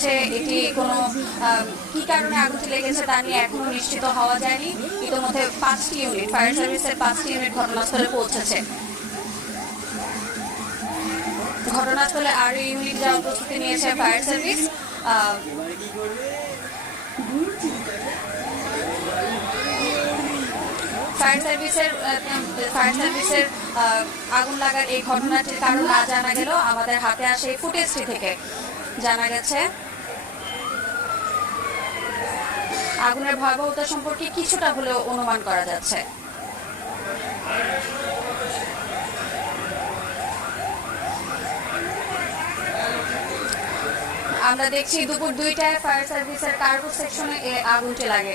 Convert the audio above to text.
হচ্ছে এটি কোনো কি কারণে আগুনটি লেগেছে তা নিয়ে এখনো নিশ্চিত হওয়া যায়নি। ইতিমধ্যে 5টি ইউনিট, ফায়ার সার্ভিসের 5টি ইউনিট ঘটনাস্থলে পৌঁছেছে। ঘটনাস্থলে আরও ইউনিট যাওয়ার প্রস্তুতি নিয়েছে ফায়ার সার্ভিস। ফায়ার সার্ভিসের আগুন লাগার এই ঘটনাটির কারণ না জানা গেল আমাদের হাতে আসে এই ফুটেজটি থেকে জানা গেছে আগুনের ভয়াবহতা সম্পর্কে কিছুটা হলেও অনুমান করা যাচ্ছে। আমরা দেখছি দুপুর 2টায় ফায়ার সার্ভিসের কার্গো সেকশনে আগুনটি লাগে।